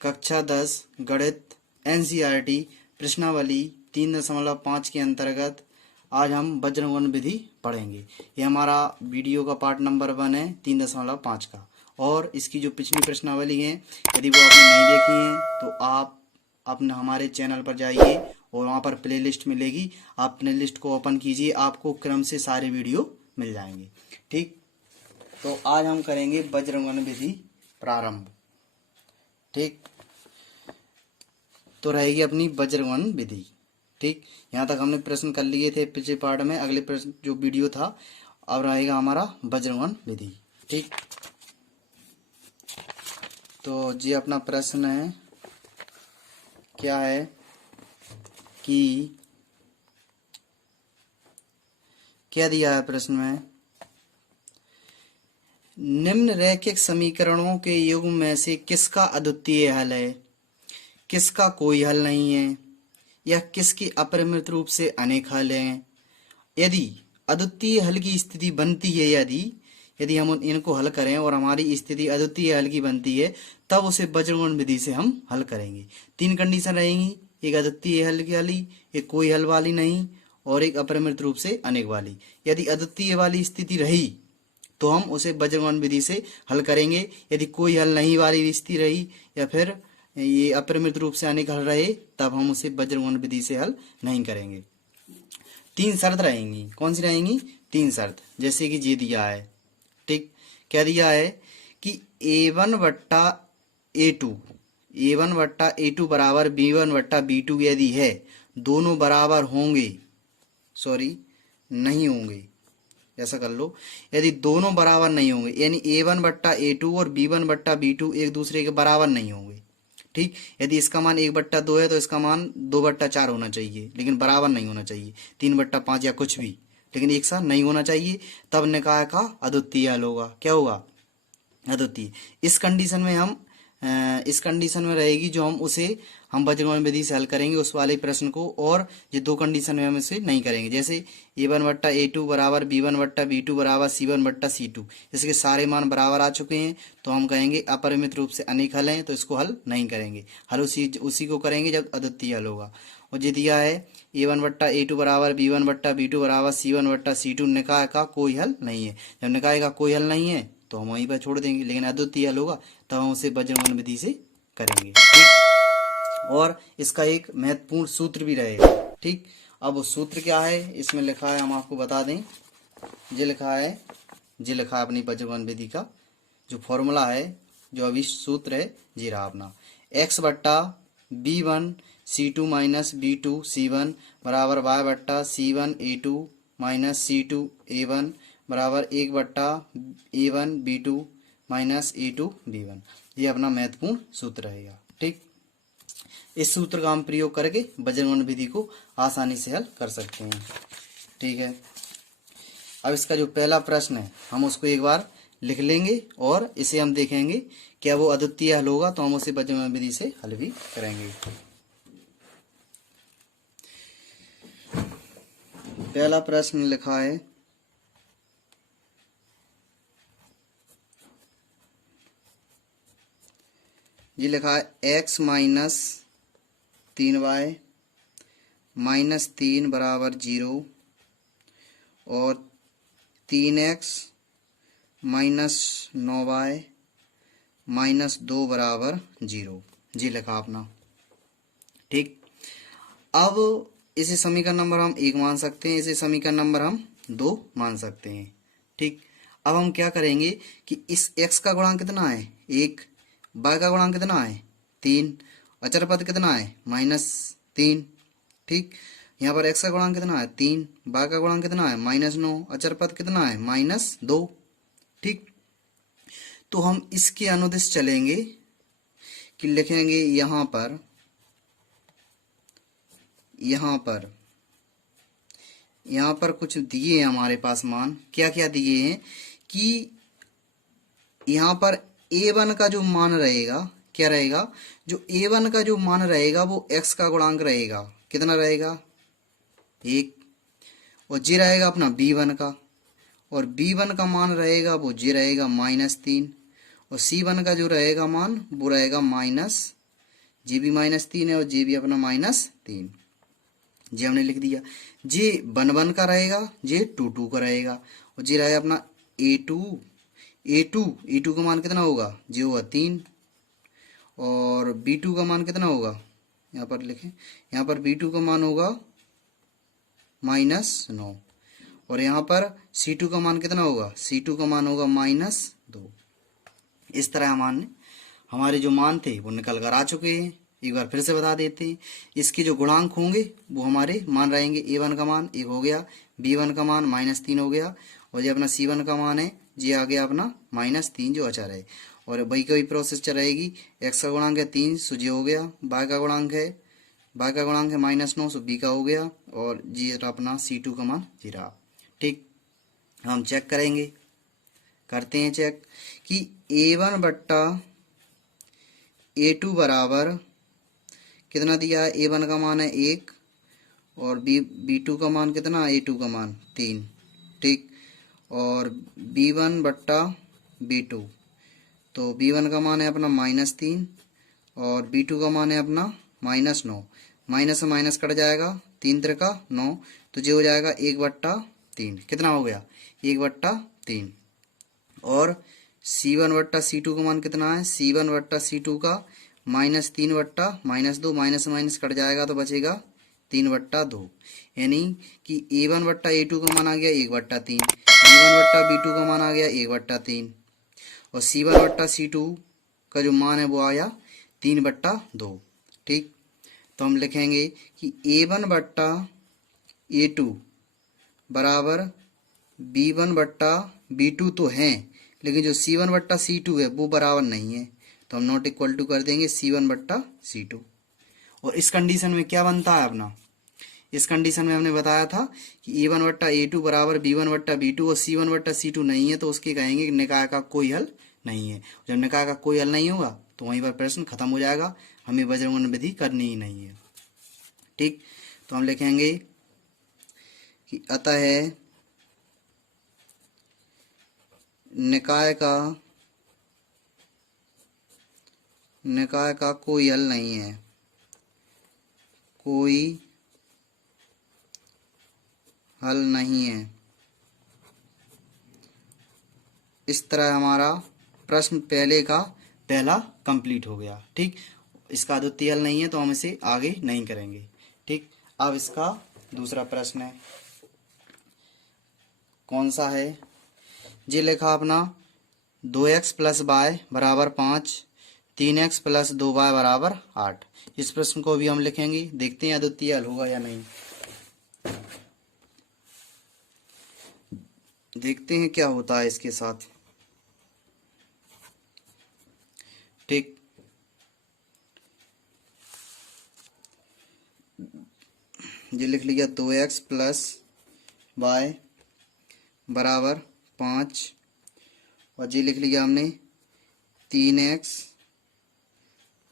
कक्षा 10 गणित एनसीईआरटी प्रश्नावली 3.5 के अंतर्गत आज हम वज्रगुण विधि पढ़ेंगे। ये हमारा वीडियो का पार्ट नंबर 1 है 3.5 का। और इसकी जो पिछली प्रश्नावली है यदि वो आपने नहीं देखी है तो आप अपने हमारे चैनल पर जाइए और वहाँ पर प्लेलिस्ट मिलेगी। आप प्लेलिस्ट को ओपन कीजिए, आपको क्रम से सारे वीडियो मिल जाएंगे। ठीक, तो आज हम करेंगे वज्रगुण विधि प्रारंभ। ठीक, तो रहेगी अपनी वज्रगुण विधि। ठीक, यहाँ तक हमने प्रश्न कर लिए थे पिछले पार्ट में। अगले प्रश्न जो वीडियो था अब रहेगा हमारा वज्रगुण विधि। ठीक, तो जी अपना प्रश्न है, क्या है कि क्या दिया है प्रश्न में, निम्न रैखिक समीकरणों के युग्म में से किसका अद्वितीय हल है, किसका कोई हल नहीं है, या किसके अपरिमित रूप से अनेक हल हैं। यदि अद्वितीय हल की स्थिति बनती है, यदि हम इनको हल करें और हमारी स्थिति अद्वितीय हल की बनती है, तब उसे वज्रगुण विधि से हम हल करेंगे। 3 कंडीशन रहेंगी, एक अद्वितीय हल की वाली, एक कोई हल वाली नहीं, और एक अपरिमित रूप से अनेक वाली। यदि अद्वितीय वाली स्थिति रही तो हम उसे वज्रगुण विधि से हल करेंगे। यदि कोई हल नहीं वाली स्थिति रही या फिर ये अपरिमित रूप से अनेक हल रहे, तब हम उसे वज्रगुण विधि से हल नहीं करेंगे। 3 शर्त रहेंगी। कौन सी रहेंगी? 3 शर्त, जैसे कि ये दिया है। ठीक, क्या दिया है कि A1 बट्टा A2 बराबर B1 बट्टा B2 यदि है, दोनों बराबर होंगे, नहीं होंगे, ऐसा कर लो। यदि दोनों बराबर नहीं होंगे, यानी A1 बट्टा A2 और B1 बट्टा B2 एक दूसरे के बराबर नहीं होंगे। ठीक, यदि इसका मान 1/2 है तो इसका मान 2/4 होना चाहिए, लेकिन बराबर नहीं होना चाहिए। 3/5 या कुछ भी, लेकिन एक साथ नहीं होना चाहिए। तब निकाय का अद्वितीय हल होगा। क्या होगा? अद्वितीय। इस कंडीशन में रहेगी जो हम वज्रगुण विधि से हल करेंगे उस वाले प्रश्न को, और ये 2 कंडीशन में हम इसे नहीं करेंगे। जैसे A1 बट्टा A2 बराबर B1 बट्टा B2 बराबर C1 बट्टा C2, इसके सारे मान बराबर आ चुके हैं, तो हम कहेंगे अपरिमित रूप से अनेक हल हैं, तो इसको हल नहीं करेंगे। हल उसी को करेंगे जब अद्वितीय हल होगा। और ये दिया है A1 बट्टा A2 बराबर B1 बट्टा B2 बराबर C1 बट्टा C2, निकाय का कोई हल नहीं है। जब निकाय का कोई हल नहीं है तो हम वहीं पर छोड़ देंगे, लेकिन अद्वितीय हल होगा तब हम उसे वज्रगुण विधि से करेंगे। ठीक, और इसका एक महत्वपूर्ण सूत्र भी रहेगा। ठीक, अब वो सूत्र क्या है इसमें लिखा है, हम आपको बता दें। ये लिखा है अपनी वज्रगुण विधि का जो फॉर्मूला है, जो अभी सूत्र है, ये रहा अपना। x बट्टा B1 C2 minus B2 C1 बराबर y बट्टा C1 A2 minus C2 A1 बराबर 1 बट्टा A1 B2 minus A2 B1। ये अपना महत्वपूर्ण सूत्र रहेगा। ठीक, इस सूत्र का हम प्रयोग करके वज्रगुण विधि को आसानी से हल कर सकते हैं। ठीक है, अब इसका जो पहला प्रश्न है हम उसको एक बार लिख लेंगे और इसे हम देखेंगे क्या वो अद्वितीय हल होगा, तो हम उसे वज्रगुण विधि से हल भी करेंगे। पहला प्रश्न लिखा है, ये लिखा है x माइनस 3y माइनस 3 बराबर 0 और 3x माइनस 9y माइनस 2 बराबर 0। जी लिखा अपना। ठीक, अब इसे समीकरण नंबर हम 1 मान सकते हैं, इसे समीकरण नंबर हम 2 मान सकते हैं। ठीक, अब हम क्या करेंगे कि इस x का गुणांक कितना है? 1, y का गुणांक कितना है? 3, अचर पद कितना है? -3। ठीक, यहाँ पर x का गुणांक कितना है? 3, y का गुणांक कितना है? -9, अचर पद कितना है? -2। ठीक, तो हम इसके अनुदिश चलेंगे कि लिखेंगे यहाँ पर कुछ दिए हैं हमारे पास मान। क्या क्या दिए हैं कि यहाँ पर A1 का जो मान रहेगा, क्या रहेगा? जो A1 का जो मान रहेगा वो x का गुणांक रहेगा। कितना रहेगा? 1। और जी रहेगा अपना B1 का, और B1 का मान रहेगा वो जी रहेगा -3, और C1 का जो रहेगा मान वो रहेगा जे भी -3 है और जे भी अपना -3, जे हमने लिख दिया। जे 1 का रहेगा, जे 2 का रहेगा, और जे रहेगा अपना ए टू का मान कितना होगा, जे होगा 3, और B2 का मान कितना होगा, यहाँ पर लिखें, यहाँ पर B2 का मान होगा -9, और यहाँ पर C2 का मान कितना होगा, C2 का मान होगा -2। इस तरह हमारे जो मान थे वो निकल कर आ चुके हैं। एक बार फिर से बता देते हैं, इसके जो गुणांक होंगे वो हमारे मान रहेंगे। A1 का मान 1 हो गया, B1 का मान -3 हो गया, और जो अपना C1 का मान है ये आ गया अपना -3 जो अचर है। और वही का वही प्रोसेस चल रहेगी। x का गुणांक है 3, सो ये हो गया। y का गुणांक है -9, सो b का हो गया, और ये अपना C2 का मान 0 रहा। ठीक, हम चेक करेंगे, करते हैं चेक कि A1 बट्टा A2 बराबर कितना दिया है। A1 का मान है 1, और B2 का मान कितना, A2 का मान 3। ठीक, और B1 बट्टा B2, तो B1 का मान है अपना -3, और B2 का मान है अपना -9। माइनस से माइनस कट जाएगा, 3 त्रिका 9, तो जो हो जाएगा 1/3। कितना हो गया, 1/3। और C1 बट्टा C2 का मान कितना है, C1 बट्टा C2 का -3 बट्टा -2, माइनस से माइनस कट जाएगा तो बचेगा 3/2। यानी कि A1 बट्टा A2 का मान आ गया 1/3, B1 बट्टा B2 का मान आ गया 1/3, और C1 बट्टा C2 का जो मान है वो आया 3/2। ठीक, तो हम लिखेंगे कि A1 बट्टा A2 बराबर B1 बट्टा B2 तो है, लेकिन जो C1 बट्टा C2 है वो बराबर नहीं है, तो हम नॉट इक्वल टू कर देंगे C1 बट्टा C2। और इस कंडीशन में क्या बनता है अपना, इस कंडीशन में हमने बताया था कि A1 बट्टा A2 बराबर B1 बट्टा B2, और C1 बट्टा C2 नहीं है, तो उसके कहेंगे कि निकाय का कोई हल नहीं है। जब निकाय का कोई हल नहीं होगा तो वहीं पर प्रश्न खत्म हो जाएगा, हमें वज्रगुणन विधि करनी ही नहीं है। ठीक, तो हम लिखेंगे कि अतः निकाय का कोई हल नहीं है, कोई हल नहीं है। इस तरह हमारा प्रश्न पहले का पहला कंप्लीट हो गया। ठीक, इसका द्वितीय हल नहीं है तो हम इसे आगे नहीं करेंगे। ठीक, अब इसका दूसरा प्रश्न है, कौन सा है, ये लिखा अपना 2x + y बराबर 5, 3x + 2y बराबर 8। इस प्रश्न को भी हम लिखेंगे, देखते हैं द्वितीय हल होगा या नहीं, देखते हैं क्या होता है इसके साथ। ठीक, ये लिख लिया 2x + y बराबर 5, और ये लिख लिया हमने 3x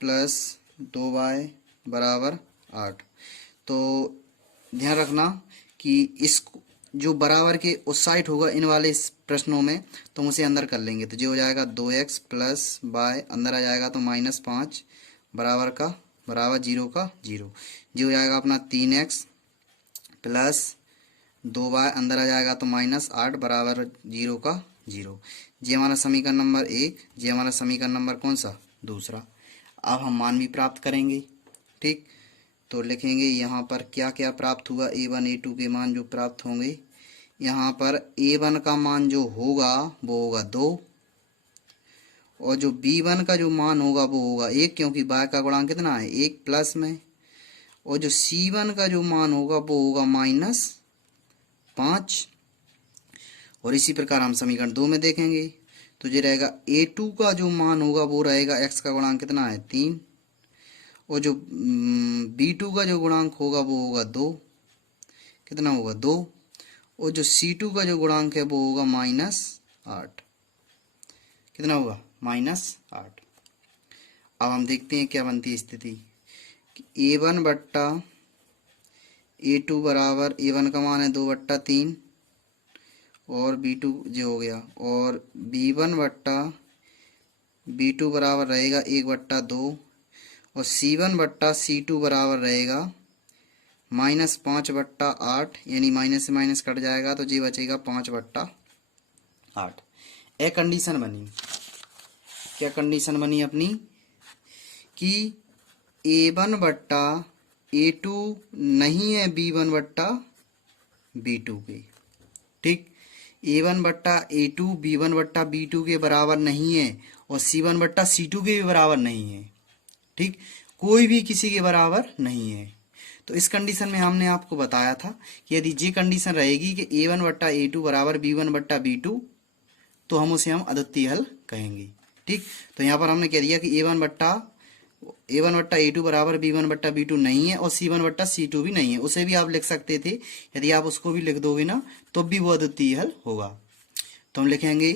+ 2y बराबर 8। तो ध्यान रखना कि इस जो बराबर के उस साइड होगा इन वाले प्रश्नों में, तो हम उसे अंदर कर लेंगे, तो जो हो जाएगा 2x + y अंदर आ जाएगा तो -5 बराबर 0 का 0, जो हो जाएगा अपना 3x + 2y अंदर आ जाएगा तो -8 बराबर 0 का 0। ये हमारा समीकरण नंबर 1, ये हमारा समीकरण नंबर कौन सा, दूसरा। अब हम मान भी प्राप्त करेंगे। ठीक, तो लिखेंगे यहाँ पर क्या क्या प्राप्त हुआ, A1 A2 के मान जो प्राप्त होंगे, यहाँ पर A1 का मान जो होगा वो होगा 2, और जो B1 का जो मान होगा वो होगा 1, क्योंकि y का गुणांक कितना है 1 प्लस में, और जो C1 का जो मान होगा वो होगा -5। और इसी प्रकार हम समीकरण 2 में देखेंगे, तो ये रहेगा A2 का जो मान होगा वो रहेगा x का गुणांक कितना है 3, और जो B2 का जो गुणांक होगा वो होगा 2, कितना होगा 2, और जो C2 का जो गुणांक है वो होगा -8, कितना होगा -8। अब हम देखते हैं क्या बनती है स्थिति, A1 बट्टा A2 बराबर, A1 का मान है 2/3, और B2 जो हो गया, और B1 बट्टा B2 बराबर रहेगा 1/2, और C1/C2 बराबर रहेगा -5/8, यानी माइनस से माइनस कट जाएगा तो जी बचेगा 5/8। ए कंडीशन बनी, क्या कंडीशन बनी अपनी कि A1/A2 नहीं है B1/B2 के। ठीक, A1/A2 B1/B2 के बराबर नहीं है और C1/C2 के भी बराबर नहीं है। ठीक, कोई भी किसी के बराबर नहीं है। तो इस कंडीशन में हमने आपको बताया था कि यदि ये कंडीशन रहेगी कि A1/A2 बराबर B1/B2 तो हम उसे अद्वितीय हल कहेंगे। ठीक, तो यहाँ पर हमने कह दिया कि A1/A2 बराबर B1/B2 नहीं है और C1/C2 भी नहीं है। उसे भी आप लिख सकते थे, यदि आप उसको भी लिख दोगे ना तो भी वो अद्वितीय हल होगा। तो हम लिखेंगे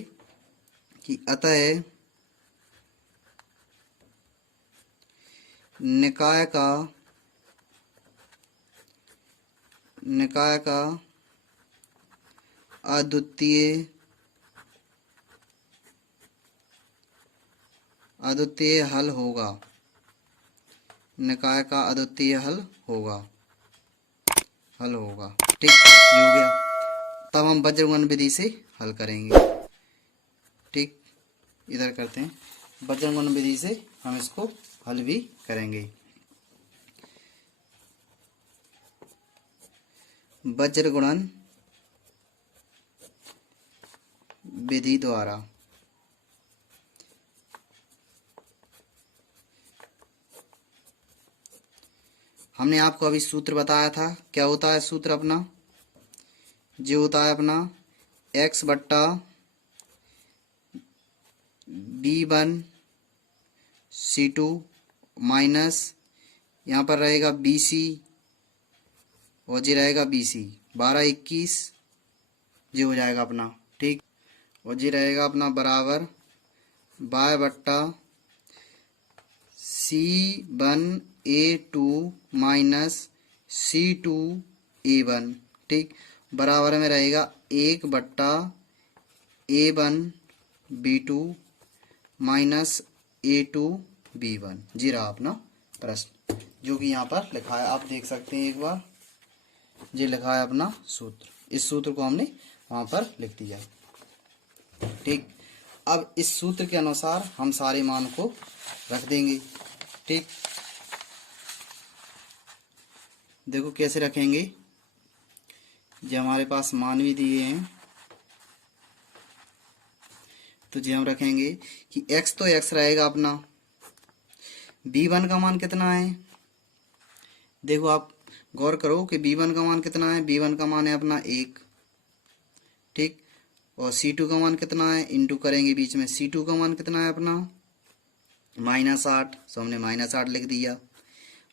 कि अतः निकाय का अद्वितीय हल होगा। निकाय का अद्वितीय हल होगा। ठीक, ये हो गया। तब हम वज्रगुणन विधि से हल करेंगे। ठीक, इधर करते हैं, वज्रगुणन विधि से हम इसको हल भी करेंगे। वज्रगुणन विधि द्वारा हमने आपको अभी सूत्र बताया था। क्या होता है सूत्र अपना? जो होता है अपना x/B1C2 माइनस यहाँ पर रहेगा BC और जी रहेगा BC, 12-21 जी हो जाएगा अपना। ठीक, और जी रहेगा अपना बराबर y/C1A2 माइनस C2A1। ठीक, बराबर में रहेगा 1/A1B2 माइनस A2B1। जी रहा अपना प्रश्न, जो कि यहाँ पर लिखा है, आप देख सकते हैं एक बार। ये लिखा है अपना सूत्र, इस सूत्र को हमने वहाँ पर लिख दिया। ठीक, अब इस सूत्र के अनुसार हम सारे मान को रख देंगे। ठीक, देखो कैसे रखेंगे। जो हमारे पास मान भी दिए हैं तो जो हम रखेंगे कि x तो x रहेगा अपना। B1 का मान कितना है? देखो आप गौर करो कि B1 का मान कितना है। B1 का मान है अपना 1। ठीक, और C2 का मान कितना है? इंटू करेंगे बीच में। C2 का मान कितना है अपना? -8, सो हमने -8 लिख दिया।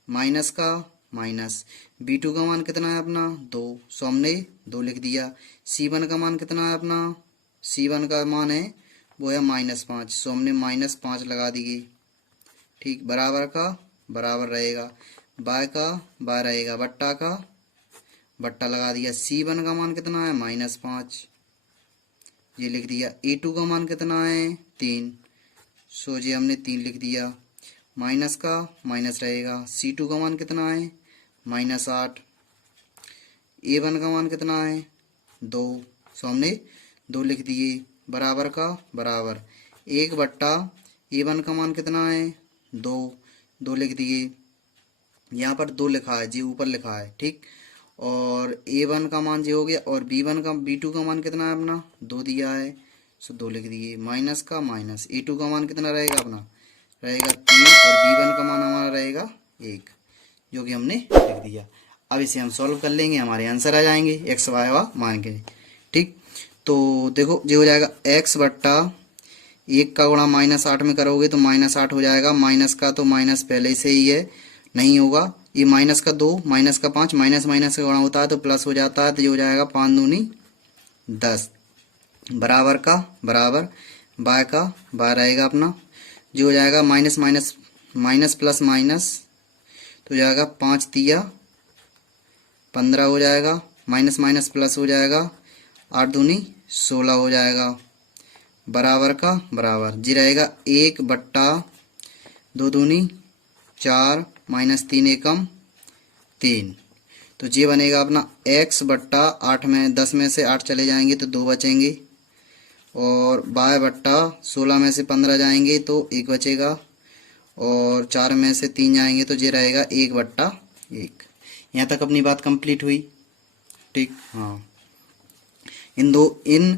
माइनस का माइनस, B2 का मान कितना है अपना? 2, सो हमने 2 लिख दिया। C1 का मान कितना है अपना? C1 का मान है वो है -5, सो हमने -5 लगा दिए। ठीक, बराबर का बराबर रहेगा, बाय का बाय रहेगा, बट्टा का बट्टा लगा दिया। C1 का मान कितना है? -5, ये लिख दिया। A2 का मान कितना है? 3, सो ये हमने 3 लिख दिया। माइनस का माइनस रहेगा। C2 का मान कितना है? -8। A1 का मान कितना है? 2, सो हमने 2 लिख दिए। बराबर का बराबर 1/A1 का मान कितना है? 2, 2 लिख दिए। यहाँ पर 2 लिखा है, जी ऊपर लिखा है। ठीक, और A1 का मान जी हो गया, और B2 का मान कितना है अपना? 2 दिया है, सो 2 लिख दिए। माइनस का माइनस, A2 का मान कितना रहेगा अपना? रहेगा 3, और B1 का मान हमारा रहेगा 1, जो कि हमने लिख दिया। अब इसे हम सॉल्व कर लेंगे, हमारे आंसर आ जाएंगे x y मान के। ठीक, तो देखो जो हो जाएगा x/1 का गुणा -8 में करोगे तो -8 हो जाएगा। माइनस का तो माइनस पहले से ही है, नहीं होगा। ये माइनस का 2, माइनस का 5, माइनस माइनस का गुणा होता है तो प्लस हो जाता है, तो ये हो जाएगा 5 दूनी 10। बराबर का बराबर, बाय का बाय रहेगा अपना, जो हो जाएगा minus minus minus plus minus, तो हो जाएगा 5 तिया 15 हो जाएगा। माइनस माइनस प्लस हो जाएगा, 8 दूनी 16 हो जाएगा। बराबर का बराबर जी रहेगा 1/2 दूनी 4 माइनस 3 एकम 3, तो ये बनेगा अपना x बट्टा 8 में 10 में से 8 चले जाएंगे तो 2 बचेंगे, और y बट्टा 16 में से 15 जाएंगे तो 1 बचेगा, और 4 में से 3 जाएंगे तो ये रहेगा 1 बट्टा 1। यहाँ तक अपनी बात कंप्लीट हुई। ठीक, हाँ। इन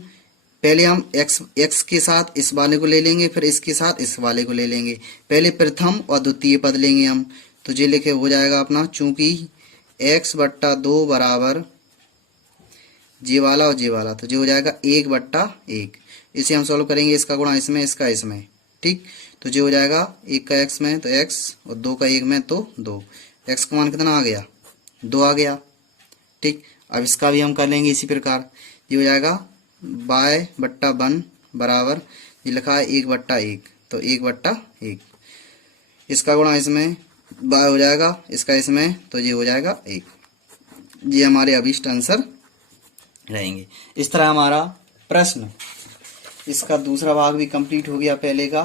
पहले हम x के साथ इस वाले को ले लेंगे, फिर इसके साथ इस वाले को ले लेंगे। पहले प्रथम और द्वितीय पद लेंगे हम, तो ये लिखे हो जाएगा अपना, चूंकि x बट्टा 2 बराबर जे वाला और जे वाला, तो ये हो जाएगा 1 बट्टा 1। इसे हम सॉल्व करेंगे, इसका गुणा इसमें, इसका इसमें। ठीक, तो ये हो जाएगा 1 का x में तो x, और 2 का 1 में तो 2। x का मान कितना आ गया? 2 आ गया। ठीक, अब इसका भी हम कर लेंगे इसी प्रकार। ये हो जाएगा y बट्टा 1 बराबर, ये लिखा है 1 बट्टा 1, तो 1 बट्टा 1। इसका गुणा इसमें y हो जाएगा, इसका इसमें, तो ये हो जाएगा 1। ये हमारे अभीष्ट आंसर रहेंगे। इस तरह हमारा प्रश्न, इसका दूसरा भाग भी कंप्लीट हो गया पहले का।